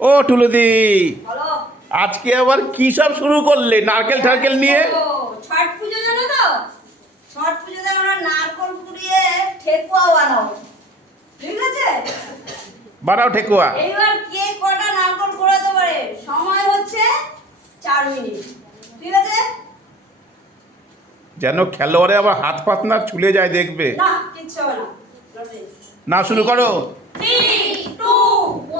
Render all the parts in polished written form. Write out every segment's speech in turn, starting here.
ও টুলুদি, বলো। আজকে আবার কি সব শুরু করলে নারকেল ঠারকেল নিয়ে? ছট পুজো জানো তো? ছট পুজোতে আমরা নারকল কুড়িয়ে ঠেকুয়া বানাবো, ঠিক আছে? বানাও ঠেকুয়া। এইবার কে কটা নারকল কোড়াতে পারে, সময় হচ্ছে 4 মিনিট, ঠিক আছে? যেন খেলোয়াড়ে আবার হাত পাত না ছুলে যায়, দেখবে। না কিচ্ছু হবে না। না, শুরু করো। 3 2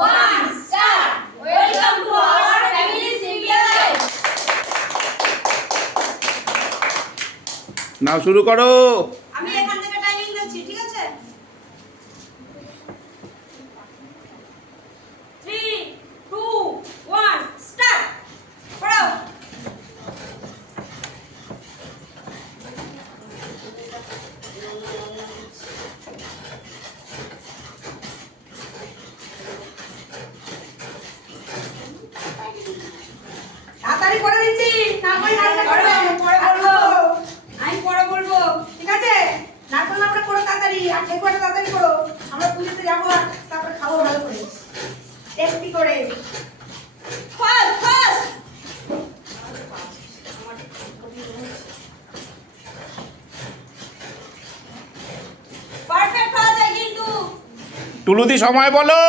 1 start. Welcome to our family simple life. না, শুরু করো। আমি এখান থেকে টাইমিং দিচ্ছি, ঠিক আছে? 3 2 1 স্টার্ট। পড়াও। তাড়াতাড়ি করে দিচ্ছি, নারকল নাড়তে করবে, পরে বলবো। আমি পরে বলবো, ঠিক আছে? নারকল নাড়তে করো তাড়াতাড়ি, আর ঠেকুয়াটা তাড়াতাড়ি করো। আমরা পুজোতে যাবো আর তারপরে খাবো ভালো করে, টেস্টি করে। Fast fast. পারফেক্ট হওয়া যায় কিন্তু। টুলুদি, সময় বলো।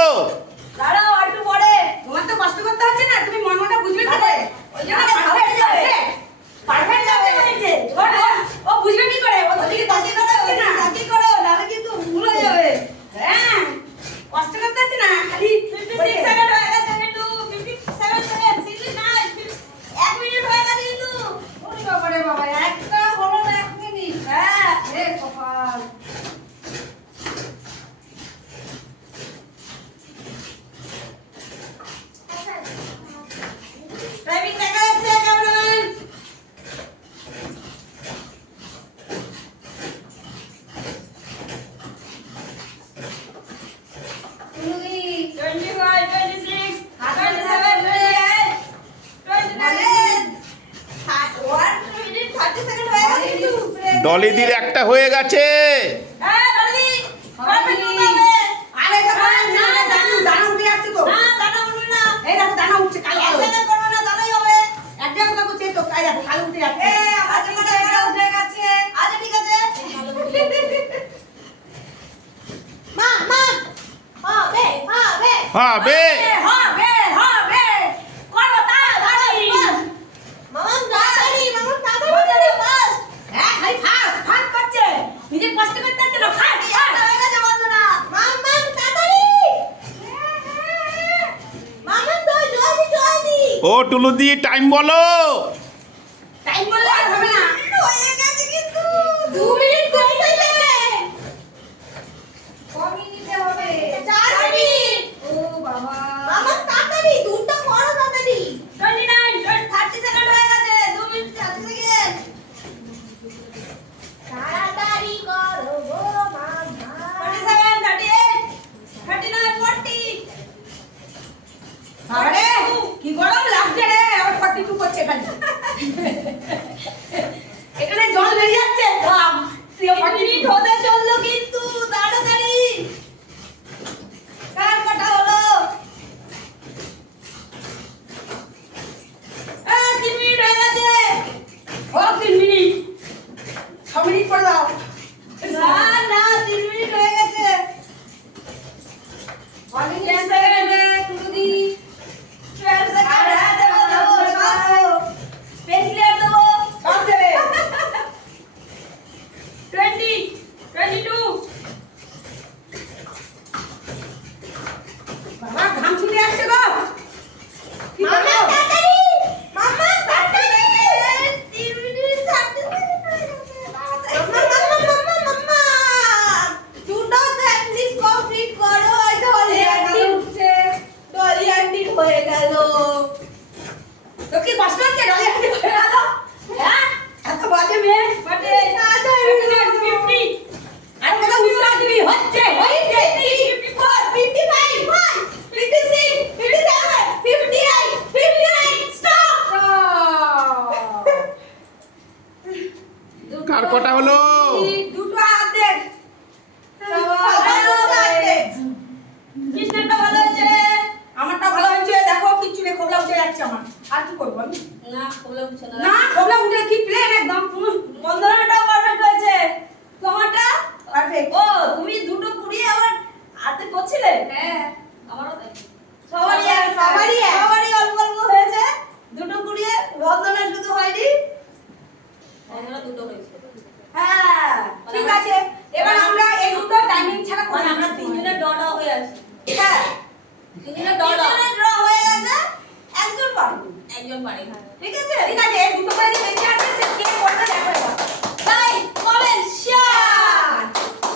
দাঁড়াও আর একটু পরে। তোমার তো কষ্ট করতে হচ্ছে না, তুমি মন মনটা বুঝবে কি করে? ওই জন্য পারফেক্ট যাবে, পারফেক্ট যাবে বলছে। ও বুঝবে কি করে? ও তো দিকে তাকিয়ে কথা হচ্ছে না, তাকিয়ে করো, নাহলে কিন্তু ভুল হয়ে যাবে। হ্যাঁ, কষ্ট করতে হচ্ছে না, খালি 56 সেকেন্ড হয়ে গেছে কিন্তু, 57 সেকেন্ড, 69, 1 মিনিট হয়ে গেছে কিন্তু। ওরে বাবা রে বাবা, একটা হলো না 1 মিনিট। হ্যাঁ, হে কপাল। টাইমিং দেখা যাচ্ছে ক্যামেরাম্যান। টুলুদি 25 26 27 28 29 1 মিনিট 30 সেকেন্ড হয়ে গেছে কিন্তু। ডলিদির একটা হয়ে গেছে। হ্যাঁ ডলি, পারফেক্ট হতে হবে। আরে না দানা উঠে যাচ্ছে তো। না দানা উঠবে না। এই দেখো দানা উঠছে, কালো কালো। এক জায়গায় করো না, দানাই হবে। এক জায়গায় কোথাও করছে তো, কাই দেখো কালো উঠে যাচ্ছে। আমার ঠিক আছে, এটা উঠে গেছে। আচ্ছা ঠিক আছে। মা হবে হবে হবে। হবে হবে। করো তাড়াতাড়ি। মামা তাড়াতাড়ি বাস। হ্যাঁ খালি ফাস্ট করছে। নিজে কষ্ট করতে হচ্ছে না, ফাস্ট হয়ে গেছে বন্ধুরা। মামা তাড়াতাড়ি। মামা তো জলদি। ও টুলুদি, টাইম বলো। টাইম বললে আর হবে না। হয়ে গেছে কিন্তু 2 মিনিট 22 সেকেন্ড। কত মিনিটে হবে? 4 মিনিট। ও বাবা মামা তাড়াতাড়ি, দুটো করো তাড়াতাড়ি। 29 30 সেকেন্ড হয়ে গেছে, 2 মিনিট 30 সেকেন্ড। তাড়াতাড়ি করো গো মামা। 37 38 39 40। আরে কি গরম লাগছে রে, আর 42 করছে খালি। এখানে জল বেরিয়ে যাচ্ছে। বাপ, 3 মিনিট হতে চললো কিন্তু, তাড়াতাড়ি। কার কটা হলো? 3 মিনিট হয়ে গেছে। ও 3 মিনিট, 6 মিনিট করে দাও। না 3 মিনিট হয়ে গেছে। 1 মিনিট 10 সেকেন্ড টুলুদি। 12 সেকেন্ড। হ্যাঁ দেবো দেবো, সব দেবো। পেন ক্লিয়ার দেবো, সব দেবে। 20 22। বাবা ঘাম ছুটে আসছে গো। মামা তাড়াতাড়ি, মামা তাড়াতাড়ি। 3 মিনিট 30 সেকেন্ড হয়ে গেছে। মামা দুটো সেন্টেন্স কমপ্লিট করো। ডলি আন্টি উঠছে, ডলি আন্টি হয়ে গেল। তো কি কষ্ট হচ্ছে ডলি আন্টি হয়ে গেল? হ্যাঁ এত বাজে মেয়ে বাজে। 50 আর কত উৎসাহ দিবি? হচ্ছে হচ্ছে 54 55 56 57 58 59 স্টপ। কার কটা হলো? দুটো অর্ধেক। ভালো অর্ধেক। কৃষ্ণটা ভালো হয়েছে, আমারটা ভালো হয়েছে। যাচ্ছে আমার। আর কি করবো আমি? না খোলা উঠছে না। না খোলা উঠে কি প্লেন একদম। বন্ধনাটাও পারফেক্ট হয়েছে। তোমারটা পারফেক্ট। ও তুমি দুটো কুড়িয়ে আবার হাতে করছিলে? হ্যাঁ আমারও তাই। সবারই অল্প অল্প হয়েছে। দুটো কুড়িয়ে বন্ধনা শুধু হয়নি। বন্ধনা দুটো হয়েছে। হ্যাঁ ঠিক আছে। এবার আমরা এই দুটো টাইমিং ছাড়া করে মানে আমরা তিনজনের ডট হয়ে আছি। হ্যাঁ তিনজনের ডট তিনজনের ড্র হয়ে গেছে। একজন পারবে। একজন পারে। ঠিক আছে ঠিক আছে। এই দুটো করে যে বেঁচে আছে সে কে করবে দেখো এবার। তাই কমেন্ট শেয়ার।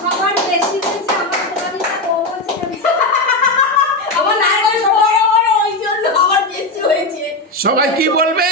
সবার বেশি হয়েছে আমার ফেভারিটটা কম হয়েছে কেন? আমার নারকেল বড় বড় ওই জন্য আমার বেশি হয়েছে। সবাই কি বলবে?